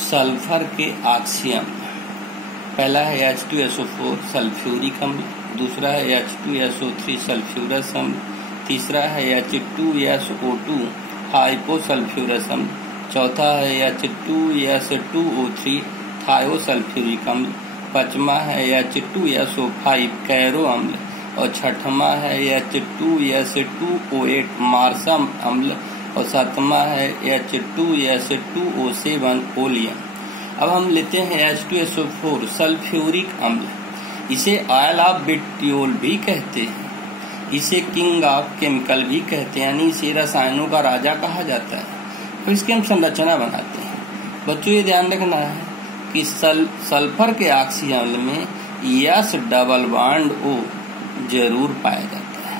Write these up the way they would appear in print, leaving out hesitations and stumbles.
Sulphur के oxygen, पहला है H2SO4 सल्फ्यूरिक अम्ल, दूसरा है H2SO3 सल्फ्यूरस अम्ल, तीसरा है H2SO2 हाइपोसल्फ्यूरस अम्ल, चौथा है H2S2O3 थायोसल्फ्यूरिक अम्ल, पांचवा है H2SO5 कैरो अम्ल और छठवां है H2S2O8 मार्सा अम्ल और सातवां है H2S2O7 ओलियम। अब हम लेते हैं H2SO4 सल्फ्यूरिक अम्ल। इसे ऑयल ऑफ विट्रियोल भी कहते हैं, इसे किंग ऑफ केमिकल भी कहते हैं, यानी इसे रसायनों का राजा कहा जाता है। तो इसकी हम संरचना बनाते हैं। बच्चों ये ध्यान रखना है कि सल्फर के ऑक्सीजन में S डबल बॉन्ड O जरूर पाया जाता है।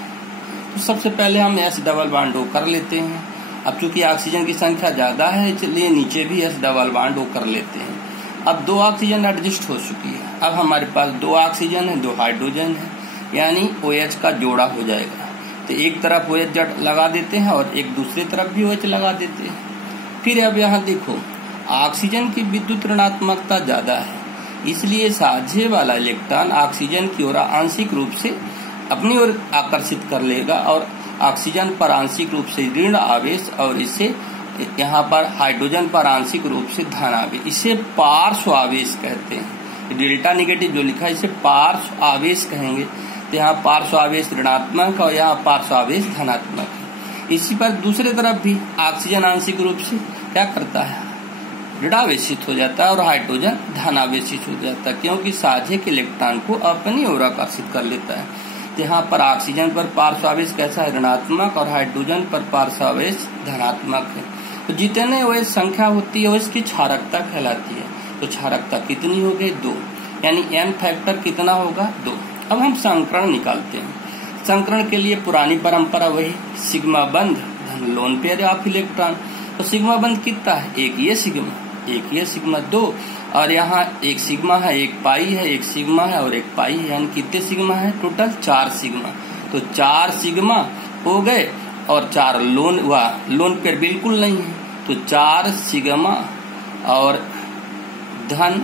तो सबसे पहले हम S डबल बॉन्ड O कर लेते हैं। अब चूंकि ऑक्सीजन की संख्या ज्यादा है इसलिए नीचे भी S डबल बॉन्ड O कर लेते हैं। अब 2 ऑक्सीजन एडजस्ट हो चुकी है। अब हमारे पास 2 ऑक्सीजन है, 2 हाइड्रोजन है, यानी OH का जोड़ा हो जाएगा। तो एक तरफ OH लगा देते हैं और एक दूसरी तरफ भी OH लगा देते हैं। फिर अब यहाँ देखो, ऑक्सीजन की विद्युत ऋणात्मकता ज्यादा है, इसलिए साझे वाला इलेक्ट्रॉन ऑक्सीजन की ओर आंशिक रूप से अपनी ओर आकर्षित कर लेगा और ऑक्सीजन पर आंशिक रूप से ऋण आवेश और इसे यहाँ पर हाइड्रोजन पर आंशिक रूप से धन आवेश, इसे पार्श्व आवेश कहते हैं। डेल्टा नेगेटिव जो लिखा है इसे पार्श्व आवेश कहेंगे। तो यहाँ पार्श्व आवेश ऋणात्मक और यहाँ पार्श्व आवेश धनात्मक है। इसी पर दूसरे तरफ भी ऑक्सीजन आंशिक रूप से क्या करता है, ऋणावेशित हो जाता है और हाइड्रोजन धनावेशित हो जाता है, क्योंकि साझे के इलेक्ट्रॉन को अपनी ओर आकर्षित कर लेता है। यहाँ पर ऑक्सीजन पर पार्श्व आवेश कैसा है, ऋणात्मक, और हाइड्रोजन पर पार्श्व आवेश धनात्मक है। तो जितने OH संख्या होती है OH की क्षारकता कहलाती है। तो क्षारकता कितनी हो गई, 2, यानी N फैक्टर कितना होगा, 2। अब हम संकरण निकालते हैं। संकरण के लिए पुरानी परंपरा वही, सिग्मा बंध धन लोन पेयर ऑफ इलेक्ट्रॉन। तो सिग्मा बंध कितना है, एक ये सिग्मा 2, और यहाँ एक सिग्मा है, एक पाई है, एक सिग्मा है और एक पाई है, यानी कितने सिग्मा है, टोटल 4 सिग्मा। तो 4 सिग्मा हो गए और 4 लोन हुआ, लोन पेयर बिल्कुल नहीं है। तो 4 सिग्मा और धन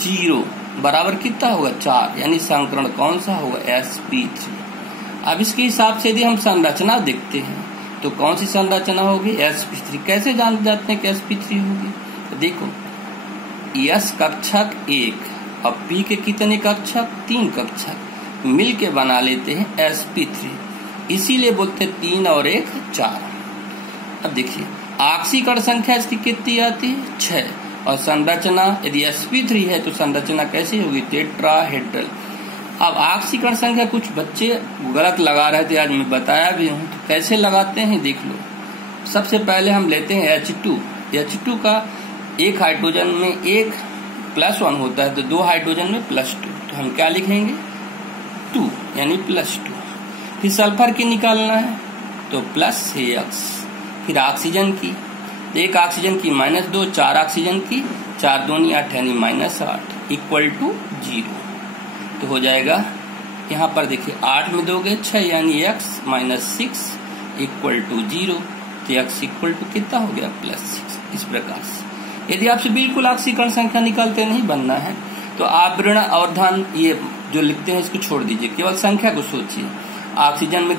0 बराबर कितना होगा, 4, यानी संकरण कौन सा होगा, sp3। अब इसके हिसाब से यदि हम संरचना देखते हैं तो कौन सी संरचना होगी, sp3। कैसे जान जाते हैं कि sp3 होगी, तो देखो S कक्षक 1 और P के कितने कक्षक, 3 कक्षक मिल के बना लेते हैं sp3, इसीलिए बोलते 3 और 1 4। अब देखिए ऑक्सीकरण संख्या इसकी कितनी आती है, 6, और संरचना यदि sp3 है तो संरचना कैसी होगी, टेट्राहेड्रल। अब ऑक्सीकरण संख्या कुछ बच्चे गलत लगा रहे थे, आज मैं बताया भी हूँ। तो कैसे लगाते हैं देख लो। सबसे पहले हम लेते हैं H2 का एक हाइड्रोजन में 1 +1 होता है, तो 2 हाइड्रोजन में +2, तो हम क्या लिखेंगे, 2, यानी +2। फिर सल्फर की निकालना है तो +6x। फिर ऑक्सीजन की, तो एक ऑक्सीजन की -2, 4 ऑक्सीजन की 4 दूनी 8, यानी -8 इक्वल टू 0। तो हो जाएगा यहाँ पर देखिए 8 में 2 गए 6, यानी x -6 इक्वल टू 0। तो x इक्वल टू कितना हो गया, +6। इस प्रकार से यदि आपसे बिल्कुल ऑक्सीकरण संख्या निकालते नहीं बनना है तो आप ऋण और धन ये जो लिखते हैं इसको छोड़ दीजिए, केवल संख्या को सोचिए। ऑक्सीजन में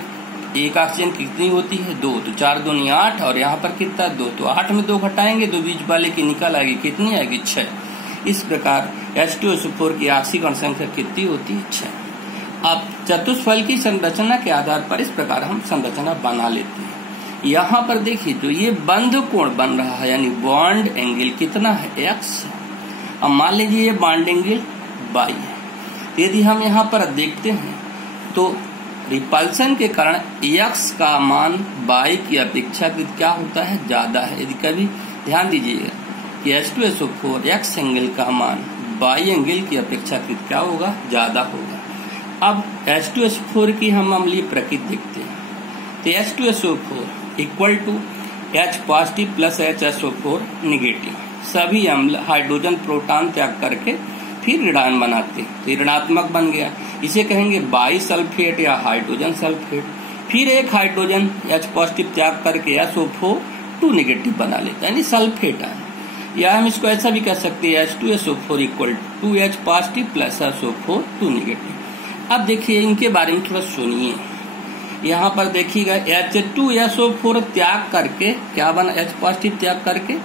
एक ऑक्सीजन कितनी होती है, 2, तो 4 दूनी 8, और यहाँ पर कितना 2, तो 8 में 2 घटाएंगे, 2 बीच वाले की निकल आएगी, कितनी आएगी, 6। इस प्रकार H2SO4 की ऑक्सीकरण संख्या कितनी होती है, 6। अब चतुष्फल की संरचना के आधार पर इस प्रकार हम संरचना बना लेते हैं। यहाँ पर देखिए जो ये बंध कोण बन रहा है, यानी बॉन्ड एंगल कितना है, x। अब मान लीजिए ये बॉन्ड एंगल y है। यदि हम यहाँ पर देखते हैं तो रिपल्सन के कारण x का मान y की अपेक्षाकृत क्या होता है, ज्यादा है। यदि कभी ध्यान दीजिएगा कि H2SO4 x एंगल का मान y एंगल की अपेक्षाकृत क्या होगा, ज्यादा होगा। अब H2SO4 की हम अम्लीय प्रकृति देखते हैं। तो H2SO4 equal to H positive plus HSO4 negative. सभी अम्ल हाइड्रोजन प्रोटॉन त्याग करके फिर ऋणायन बनाते हैं, तो ऋणात्मक बन गया, इसे कहेंगे बाई सल्फेट या हाइड्रोजन सल्फेट। फिर एक हाइड्रोजन H पॉजिटिव त्याग करके SO4 2 नेगेटिव बना लेता है, यानी सल्फेट आयन। या हम इसको ऐसा भी कह सकते हैं H2SO4 equal 2H positive plus SO4 2 negative. अब देखिए इनके बारे में थोड़ा सुनिए। यहाँ पर देखिएगा H2SO4 त्याग करके क्या बना, H पॉजिटिव त्याग करके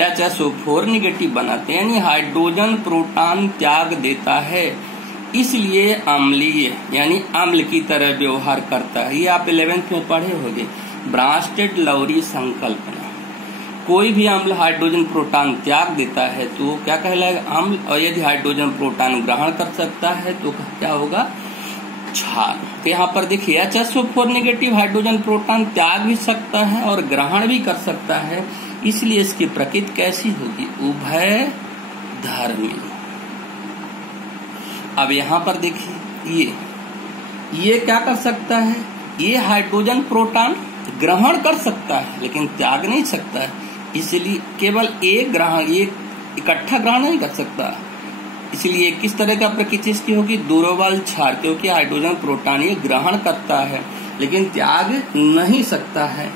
HSO4 नेगेटिव बनाते हैं, यानी हाइड्रोजन प्रोटॉन त्याग देता है, इसलिए अम्लीय यानी अम्ल की तरह व्यवहार करता है। ये आप 11th में पढ़े होंगे, ब्रांस्टेड लवरी संकल्पना। कोई भी अम्ल हाइड्रोजन प्रोटॉन त्याग देता है तो क्या कहलाएगा, अम्ल। और यदि हाइड्रोजन प्रोटॉन ग्रहण कर सकता है तो क्या होगा, क्षार। तो यहाँ पर देखिए HSO4 नेगेटिव हाइड्रोजन प्रोटॉन त्याग भी सकता है और ग्रहण भी कर सकता है, इसलिए इसकी प्रकृति कैसी होगी, उभय धर्मी। अब यहाँ पर देखिए ये क्या कर सकता है, ये हाइड्रोजन प्रोटॉन ग्रहण कर सकता है लेकिन त्याग नहीं सकता है, इसलिए केवल एक ग्रहण, ये इकट्ठा ग्रहण नहीं कर सकता, इसलिए किस तरह का प्रकृति इसकी होगी, दुर्बल क्षार, क्योंकि हाइड्रोजन प्रोटॉन ये ग्रहण करता है लेकिन त्याग नहीं सकता है,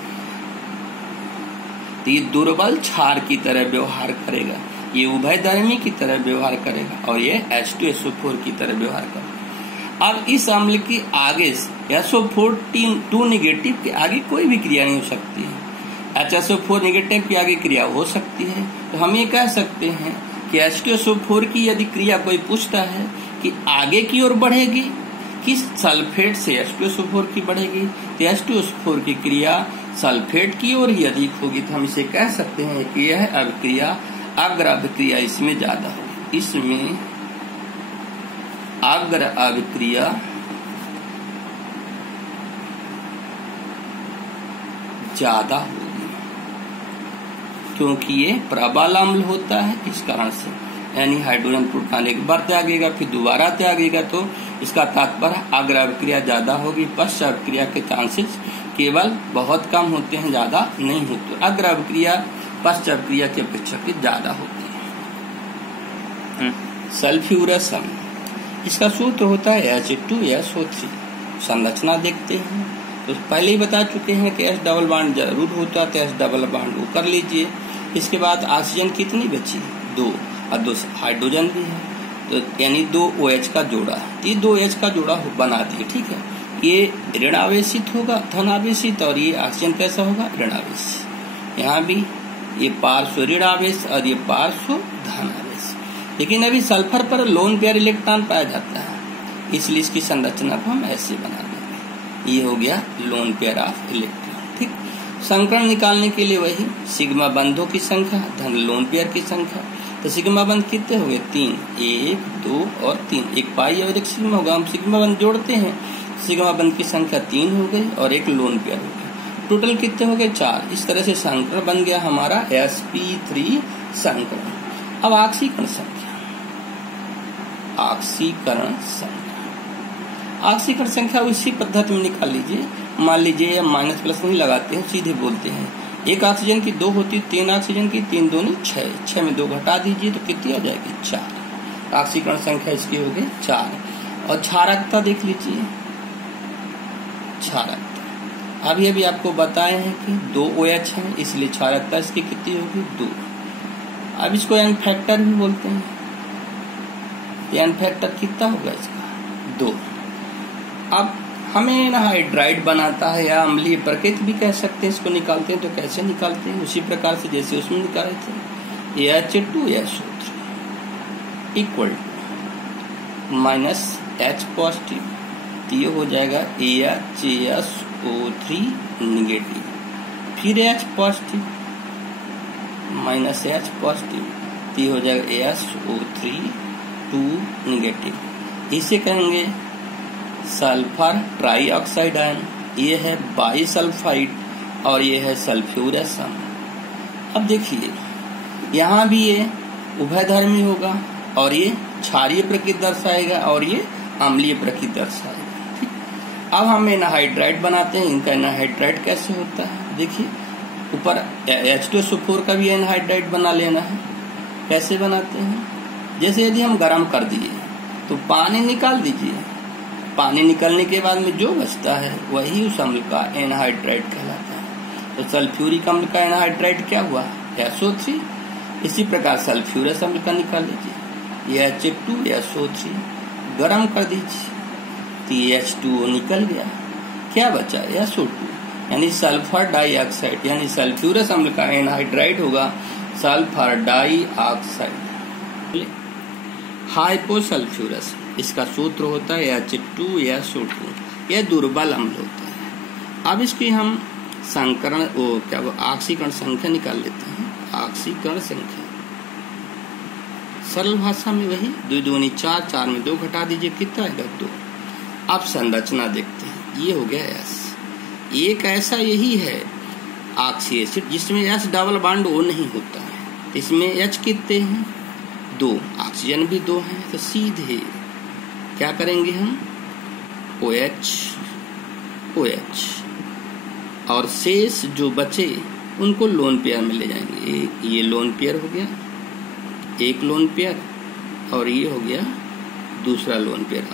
तो ये दुर्बल क्षार की तरह व्यवहार करेगा, ये उभयधर्मी की तरह व्यवहार करेगा और ये H2SO4 की तरह व्यवहार करेगा। अब इस अम्ल की आगे SO4 2 नेगेटिव के आगे कोई भी क्रिया नहीं हो सकती है, HSO4 नेगेटिव की आगे क्रिया हो सकती है। तो हम ये कह सकते हैं कि H2SO4 की यदि क्रिया कोई पूछता है कि आगे की ओर बढ़ेगी किस सल्फेट से H2SO4 की बढ़ेगी, तो H2SO4 की क्रिया सल्फेट की ओर ही अधिक होगी, तो हम इसे कह सकते हैं कि यह अभिक्रिया अग्र अभिक्रिया इसमें ज्यादा होगी, इसमें अग्र अभिक्रिया ज्यादा होगी, क्योंकि ये प्रबल अम्ल होता है, इस कारण से। यानी हाइड्रोजन प्रोटॉन एक बार त्यागेगा फिर दोबारा त्यागेगा, तो इसका तात्पर्य अग्र अभिक्रिया ज्यादा होगी, पश्च अभिक्रिया के चांसेस केवल बहुत कम होते हैं, ज्यादा नहीं होते। अग्र अभिक्रिया पश्च अभिक्रिया की अपेक्षा ज्यादा होती है। सल्फ्यूरस अम्ल, इसका सूत्र होता है H2SO3। संरचना देखते हैं तो पहले ही बता चुके हैं कि H डबल बॉन्ड जरूर होता है, तो H डबल बॉन्ड वो कर लीजिए। इसके बाद ऑक्सीजन कितनी बची, 2, और 2 हाइड्रोजन भी है, तो यानी 2 OH का जोड़ा है, ये 2 OH का जोड़ा बना दिए, ठीक है। ये ऋण आवेशित होगा, धन आवेशित, और ये ऑक्सीजन कैसा होगा, ऋण आवेशित। यहाँ भी ये पार्श्व ऋण आवेश और ये पार्श्व धन आवेश, लेकिन अभी सल्फर पर लोन पेयर इलेक्ट्रॉन पाया जाता है, इसलिए इसकी संरचना को हम ऐसे बना देंगे। ये हो गया लोन पेयर ऑफ इलेक्ट्रॉन, ठीक। संकरण निकालने के लिए वही सिग्मा बंधों की संख्या धन लोन पेयर की संख्या, तो सिग्मा बंध कितने हो गए, 3, 1, 2 और 3, एक पाई और एक सिग्मा होगा। हम सिग्मा बंध जोड़ते हैं, सिग्मा बंध की संख्या 3 हो गई और एक लोन पेयर हो गया, टोटल कितने हो गए, 4। इस तरह से संकरण बन गया हमारा sp3 संकरण। अब ऑक्सीकरण संख्या, ऑक्सीकरण संख्या उसी पद्धति में निकाल लीजिए। मान लीजिए माइनस प्लस नहीं लगाते हैं, सीधे बोलते हैं, एक ऑक्सीजन की 2 होती, 3 ऑक्सीजन की 3 दूनी 6, 6 में 2 घटा दीजिए तो कितनी हो जाएगी, 4। ऑक्सीकरण संख्या इसकी हो गई 4। और क्षारकता देख लीजिए, क्षारकता अभी आपको बताए हैं कि 2 OH है, इसलिए क्षारकता इसकी कितनी होगी, 2। अब इसको एन फैक्टर भी बोलते हैं, एन फैक्टर कितना होगा इसका, 2। अब हमें एनहाइड्राइड बनाता है या अम्लीय प्रकृति भी कह सकते हैं, इसको निकालते हैं तो कैसे निकालते हैं, उसी प्रकार से जैसे उसमें निकाले थे। H2SO3 equal to minus H positive, तो ये हो जाएगा HSO3 निगेटिव, फिर H positive minus H positive, तो ये हो जाएगा SO3 2 निगेटिव। इसे कहेंगे सल्फर ट्राईऑक्साइड आयन, ये है बाईसल्फाइड और ये है सल्फ्यूरस अम्ल। अब देखिए यहाँ भी ये उभयधर्मी होगा और ये क्षारीय प्रकृति दर्शाएगा और ये अम्लीय प्रकृति दर्शाएगा। अब हम एनहाइड्राइड बनाते हैं, इनका एनहाइड्राइड कैसे होता है, देखिए ऊपर H2SO4 का भी एनहाइड्राइड बना लेना है। कैसे बनाते हैं, जैसे यदि हम गर्म कर दिए तो पानी निकाल दीजिए, पानी निकलने के बाद में जो बचता है वही उस अम्ल का एनहाइड्राइड कहलाता है। तो सल्फ्यूरिक अम्ल का एनहाइड्राइड क्या हुआ, SO3। इसी प्रकार सल्फ्यूरस अम्ल का निकाल लीजिए, ये H2SO3 गर्म कर दीजिए तो ये H2O निकल गया, क्या बचा, SO2 यानी सल्फर डाइऑक्साइड, यानी सल्फ्यूरस अम्ल का एनहाइड्राइड होगा सल्फर डाइऑक्साइड। हाइपोसल्फ्यूरस, इसका सूत्र होता है H2SO2, यह दुर्बल अम्ल होता है। अब इसकी हम संकरण ऑक्सीकरण संख्या निकाल लेते हैं। ऑक्सीकरण संख्या सरल भाषा में वही 2 दूनी 4, 4 में 2 घटा दीजिए, कितना आएगा 2। अब संरचना देखते हैं, ये हो गया S। एक ऐसा यही है ऑक्सी एसिड जिसमें H डबल बॉन्ड O नहीं होता है, इसमें H कितने हैं, 2, ऑक्सीजन भी 2 है, तो सीधे क्या करेंगे हम, OH और शेष जो बचे उनको लोन पेयर में ले जाएंगे। ये लोन पेयर हो गया, एक लोन पेयर, और ये हो गया दूसरा लोन पेयर।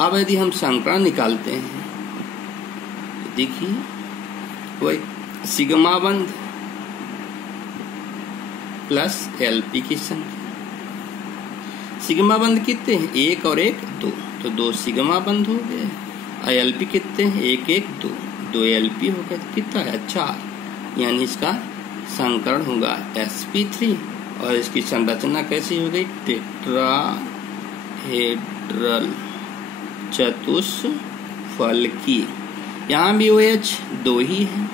अब यदि हम संकरण निकालते हैं तो देखिए वही सिग्मा बंध प्लस एलपी की संख्या। सिग्मा बंध कितने हैं, 1 और 1 2, तो 2 सिग्मा बंध हो गए। और एलपी कितने हैं, 1 1 2, 2 एलपी हो गए, कितना है 4, यानी इसका संकरण होगा sp3। और इसकी संरचना कैसी हो गई, टेट्राहेड्रल चतुष्फलकी। यहाँ भी OH 2 ही है,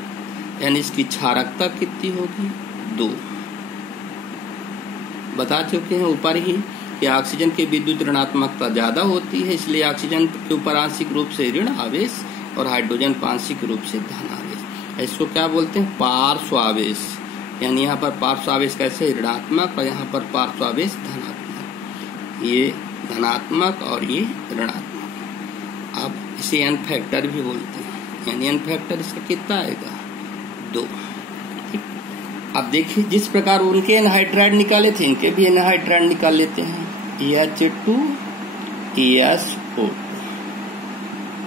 यानी इसकी क्षारकता कितनी होगी, 2। बता चुके हैं ऊपर ही कि ऑक्सीजन की विद्युत ऋणात्मकता ज्यादा होती है, इसलिए ऑक्सीजन के ऊपर आंशिक रूप से ऋण आवेश और हाइड्रोजन पर आंशिक रूप से धन आवेश। इसको क्या बोलते हैं, पार्श्व आवेश। यानी यहाँ पर पार्श्व आवेश कैसे, ऋणात्मक, और यहाँ पर पार्श्व आवेश धनात्मक। ये धनात्मक और ये ऋणात्मक। अब इसे एन फैक्टर भी बोलते हैं, यानी एन फैक्टर इसका कितना आएगा, 2। अब देखिए जिस प्रकार उनके एनहाइड्राइड निकाले थे, इनके भी एनहाइड्राइड निकाल लेते हैं। H2SO2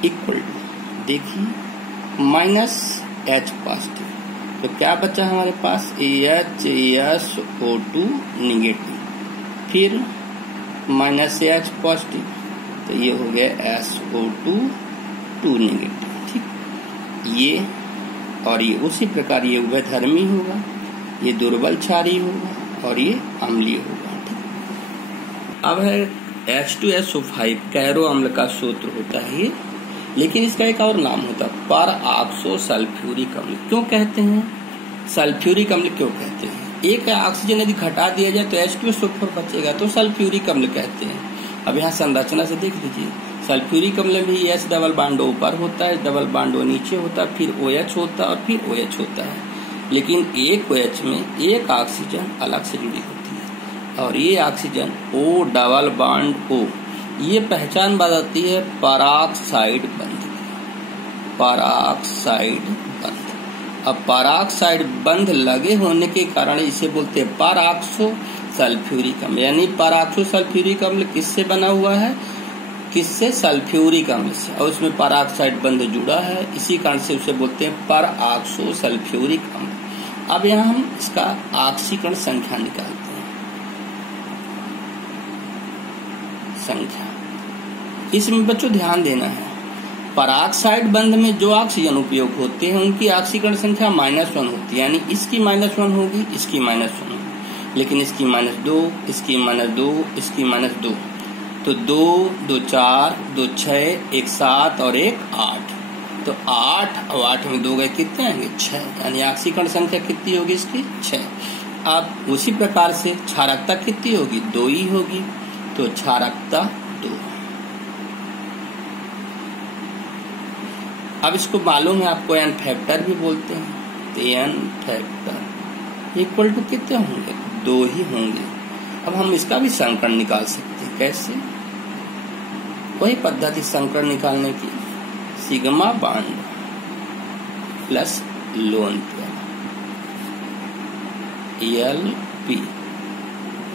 इक्वल टू, देखिए -H पॉजिटिव, तो क्या बचा हमारे पास, HSO2 निगेटिव, फिर -H पॉजिटिव, तो ये हो गया SO2 निगेटिव। ठीक, ये और ये उसी प्रकार ये उभयधर्मी होगा, ये दुर्बल क्षारीय होगा और ये अम्लीय होगा। ठीक, अब है H2SO5 कैरो अम्ल का सूत्र होता है ये, लेकिन इसका एक और नाम होता है पर ऑक्सो सल्फ्यूरिक अम्ल। क्यों कहते हैं सल्फ्यूरिक अम्ल, क्यों कहते हैं, एक ऑक्सीजन यदि घटा दिया जाए तो H2SO4 बचेगा, तो सल्फ्यूरिक अम्ल कहते हैं। अब यहाँ संरचना से देख लीजिए, सल्फ्यूरिक अम्ल में H डबल बॉन्ड ऊपर होता है, डबल बॉन्ड नीचे होता है, फिर OH होता है और फिर OH होता है। लेकिन एक OH में एक ऑक्सीजन अलग से जुड़ी होती है, और ये oxygen O double bond O, ये पहचान बताती है पराक्साइड बंध। पराक्साइड बंध, अब पराक्साइड बंध लगे होने के कारण इसे बोलते हैं परऑक्सो सल्फ्यूरिक अम्ल। यानी परऑक्सो सल्फ्यूरिक अम्ल किससे बना हुआ है, किससे, सल्फ्यूरिक अम्ल से, और उसमें पराक्साइड बंध जुड़ा है, इसी कारण से उसे बोलते हैं परऑक्सो सल्फ्यूरिक अम्ल। अब यहाँ हम इसका ऑक्सीकरण संख्या निकालते हैं। संख्या इसमें बच्चों ध्यान देना है, पराक्साइड बंध में जो ऑक्सीजन उपयोग होते हैं उनकी ऑक्सीकरण संख्या -1 होती है, यानी इसकी -1 होगी, इसकी -1 होगी, लेकिन इसकी -2, इसकी -2, इसकी -2, तो 2 2 4 2 6 1 7 और 1 8, तो 8 और 8 में 2 गए, कितने आएंगे 6, यानी ऑक्सीकरण संख्या कितनी होगी इसकी 6। अब उसी प्रकार से क्षारकता कितनी होगी, 2 ही होगी, तो क्षारकता 2। अब इसको मालूम है आपको एन फैक्टर भी बोलते हैं, तो एन फैक्टर इक्वल टू कितने होंगे, 2 ही होंगे। अब हम इसका भी संकरण निकाल सकते हैं, कैसे, वही पद्धति संकरण निकालने की, sigma bond plus lone pair LP।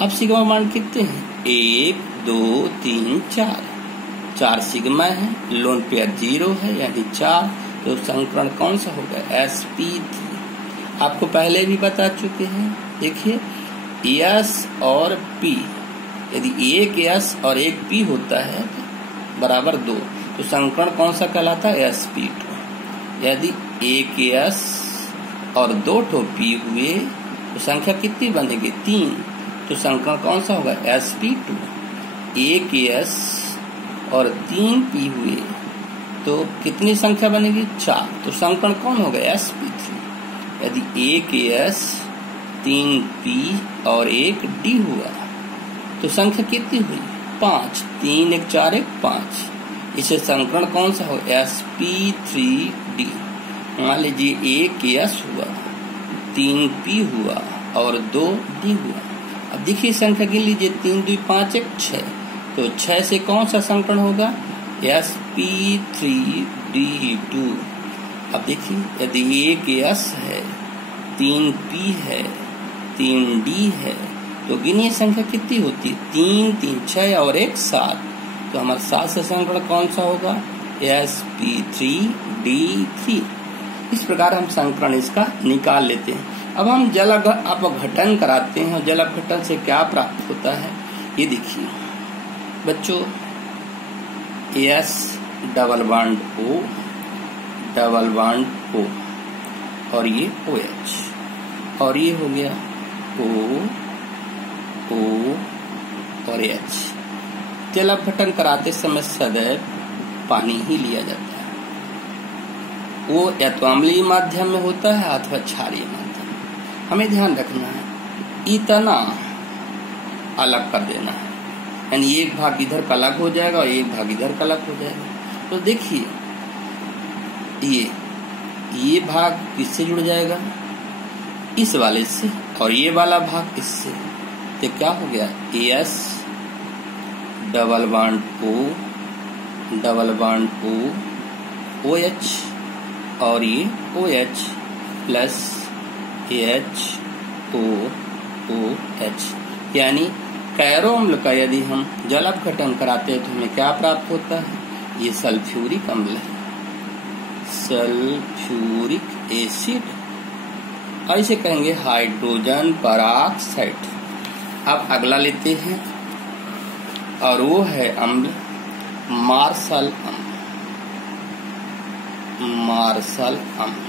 अब सिग्मा बॉन्ड कितने हैं, 1 2 3 4 सिग्मा है, लोन पेयर 0 है यानी 4, तो संकरण कौन सा होगा? sp3। आपको पहले भी बता चुके हैं। देखिए s और p, यदि एक s और एक p होता है बराबर 2, तो संकरण कौन सा कहलाता है? sp2। यदि एक s और 2 p हुए तो संख्या कितनी बनेगी? 3, तो संकरण कौन सा होगा? sp2। एक s और 3 p हुए तो कितनी संख्या बनेगी? 4, तो संकरण कौन होगा? sp3। यदि एक s 3 p और एक d हुआ तो संख्या कितनी हुई? 5। 3 1 4 1 5, इसे संकरण कौन सा होगा? sp3d। मान लीजिए एक s हुआ, 3 p हुआ और 2 d हुआ। अब देखिए संख्या गिन लीजिए, 3 2 5 1 6, तो 6 से कौन सा संकरण होगा? sp3d2। अब देखिए यदि एक s है, 3 p है, 3 d है, तो गिनिए संख्या कितनी होती है? 3 3 6 और 1 7, तो हमारा 7 से संकरण कौन सा होगा? sp3d3। इस प्रकार हम संकरण इसका निकाल लेते हैं। अब हम जल अपघटन कराते हैं, और जल अपघटन से क्या प्राप्त होता है ये देखिए बच्चों। S double bond O, double bond O, और ये OH, और ये हो गया O O और H। जल अपघटन कराते समय सदैव पानी ही लिया जाता है। वो या तो अम्लीय माध्यम में होता है अथवा क्षारीय माध्यम। हमें ध्यान रखना है, इतना अलग कर देना है, यानी एक भाग इधर का अलग हो जाएगा और एक भाग इधर का अलग हो जाएगा। तो देखिए ये भाग किससे जुड़ जाएगा? इस वाले से, और ये वाला भाग इससे। तो क्या हो गया? S double bond O, double bond O OH, और ये OH प्लस HOOH, यानी कैरो अम्ल का यदि हम जल अपघटन कराते हैं तो हमें क्या प्राप्त होता है? ये सल्फ्यूरिक अम्ल है, सल्फ्यूरिक एसिड, और इसे कहेंगे हाइड्रोजन पेरोक्साइड। अब अगला लेते हैं, और वो है अम्ल मार्शल अम्ल। मार्शल अम्ल,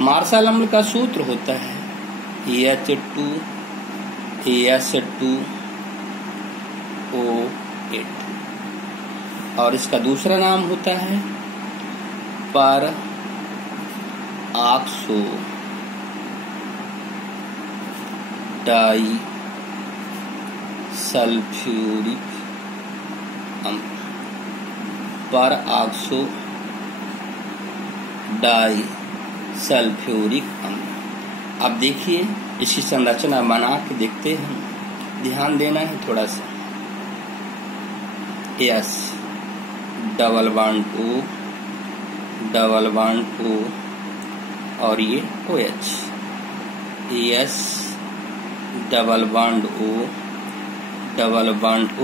मार्शल अम्ल का सूत्र होता है H2AS2O8, और इसका दूसरा नाम होता है पर ऑक्सो डाई सल्फ्यूरिक अम्ल, पर ऑक्सो डाई सल्फ्यूरिक अम्ल। अब देखिए इसकी संरचना बना के देखते हैं, ध्यान देना है थोड़ा सा। S double bond O, double bond O, और ये OH, S double bond O, double bond O,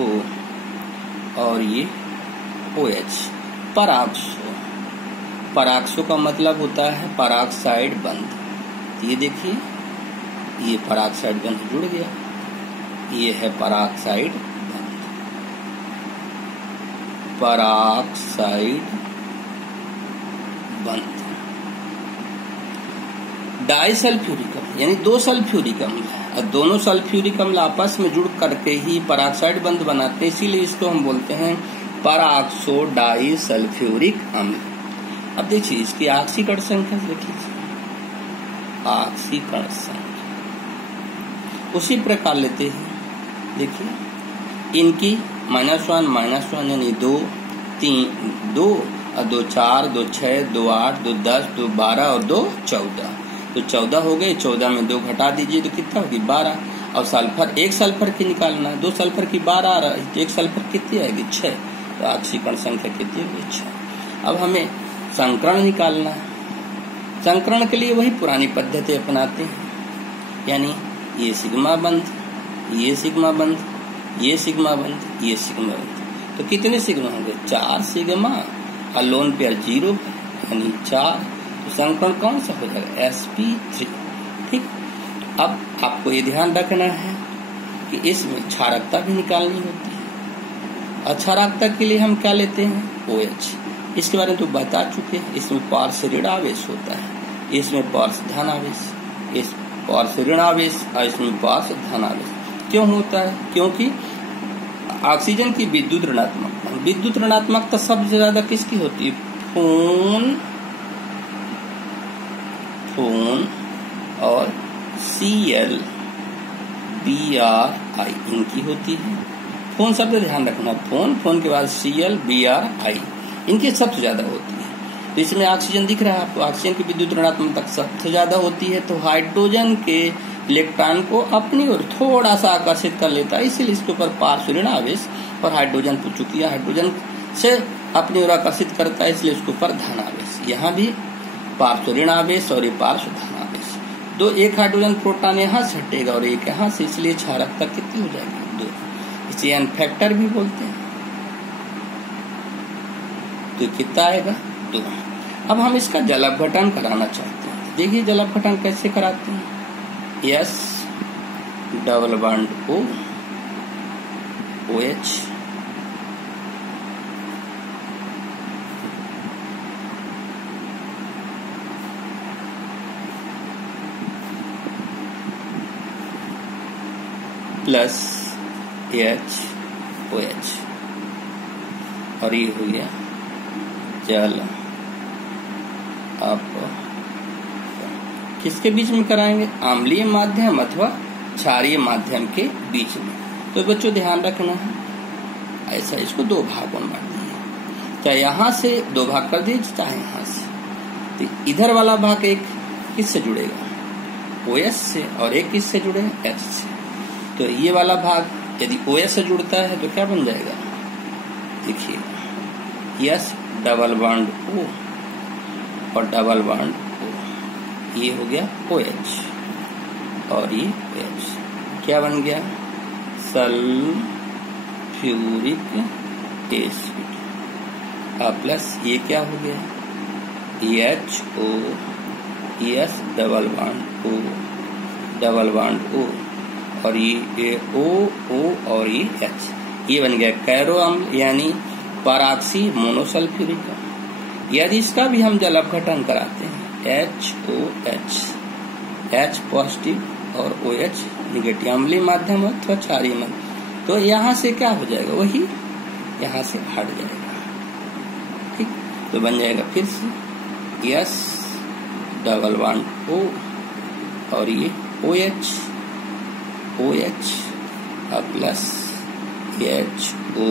और ये OH। पराक्सो का मतलब होता है पराक्साइड बंध। ये देखिए ये पराक्साइड बंध जुड़ गया, ये है पराक्साइड बंध, पराक्साइड बंध। डाइसल्फ्यूरिक अम्ल यानी 2 सल्फ्यूरिक अम्ल है, और दोनों सल्फ्यूरिक अम्ल आपस में जुड़ करके ही पराक्साइड बंध बनाते हैं, इसीलिए इसको हम बोलते हैं परऑक्सो डाइसल्फ्यूरिक अम्ल। अब देखिए इसकी ऑक्सीकरण संख्या देखिए, ऑक्सीकरण संख्या उसी प्रकार लेते हैं। देखिए इनकी -1 यानी 2 3 2 और 2 4 2 6 2 8 2 10 2 12 और 2 14, तो 14 हो गए। 14 में 2 घटा दीजिए तो कितना होगी? 12। और सल्फर, एक सल्फर की निकालना है, 2 सल्फर की 12 आ रहा है, एक सल्फर कितनी आएगी? 6, तो ऑक्सीकरण संख्या कितनी होगी? 6। अब हमें संकरण निकालना है। संकरण के लिए वही पुरानी पद्धति अपनाते हैं, यानी ये सिग्मा बंध, ये सिग्मा बंध, ये सिग्मा बंध, ये सिग्मा बंध। तो कितने सिग्मा होंगे? 4 सिग्मा और लोन पेयर 0 यानी 4, तो संकरण कौन सा हो जाएगा? sp3। ठीक, अब आपको ये ध्यान रखना है कि इसमें क्षारकता भी निकालनी होती है, और क्षारकता के लिए हम क्या लेते हैं? OH। इसके बारे में तो बता चुके हैं। इसमें पार्श्व ऋण आवेश होता है, इसमें पार्श्व धन आवेश, इस पार्श्व ऋण आवेश और इसमें पार्श्व धन आवेश। क्यों होता है? क्योंकि ऑक्सीजन की विद्युत ऋणात्मकता सबसे ज्यादा किसकी होती है? फोन और Cl Bri इनकी होती है। फोन शब्द ध्यान रखना, फोन के बाद Cl Bri इनकी सबसे ज्यादा होती है। तो इसमें ऑक्सीजन दिख रहा है आपको, ऑक्सीजन की विद्युत ऋणात्मकता सबसे ज्यादा होती है, तो हाइड्रोजन के इलेक्ट्रॉन को अपनी ओर थोड़ा सा आकर्षित कर लेता है, इसीलिए इसके ऊपर पार्श्व ऋण आवेश। और हाइड्रोजन को चूंकि हाइड्रोजन से अपनी ओर आकर्षित करता है, इसलिए उसके ऊपर धन आवेश। यहाँ भी पार्श्व ऋण आवेश और ये पार्श्व धन आवेश। दो, एक हाइड्रोजन प्रोटॉन यहाँ से हटेगा और एक यहाँ से, इसलिए क्षारकता कितनी हो जाएगी? 2। इसे एन फैक्टर भी बोलते हैं। तो कितना आएगा? 2। अब हम इसका जल अपघटन कराना चाहते हैं। देखिए जल अपघटन कैसे कराते हैं। S double bond O OH plus H OH, और ये हो गया जल अपघटन। किसके बीच में कराएंगे? अम्लीय माध्यम अथवा क्षारीय माध्यम के बीच में। तो बच्चों ध्यान रखना है, ऐसा इसको 2 भागों में बांट दिए, चाहे यहाँ से 2 भाग कर दीजिए, चाहे यहाँ से। तो इधर वाला भाग एक किससे जुड़ेगा? OS से, और एक किससे जुड़ेगा? H से। तो ये वाला भाग यदि OS से जुड़ता है तो क्या बन जाएगा? देखिए S डबल बॉन्ड O और डबल बॉन्ड O, ये हो गया OH और ये OH, क्या बन गया? Sulphuric acid. और प्लस ये क्या हो गया? HO S double bond O double bond O, और ये O और ये H, ये बन गया कैरो अम्ल यानी पराक्सी मोनोसल्फ्यूरिक। यदि इसका भी हम जल अपघटन कराते हैं, HOH, H पॉजिटिव और OH निगेटिव, अम्लीय माध्यम अथवा क्षारीय माध्यम, तो यहाँ से क्या हो जाएगा? वही यहाँ से हट जाएगा। ठीक, तो बन जाएगा फिर से S डबल बॉन्ड O और ये OH और प्लस HO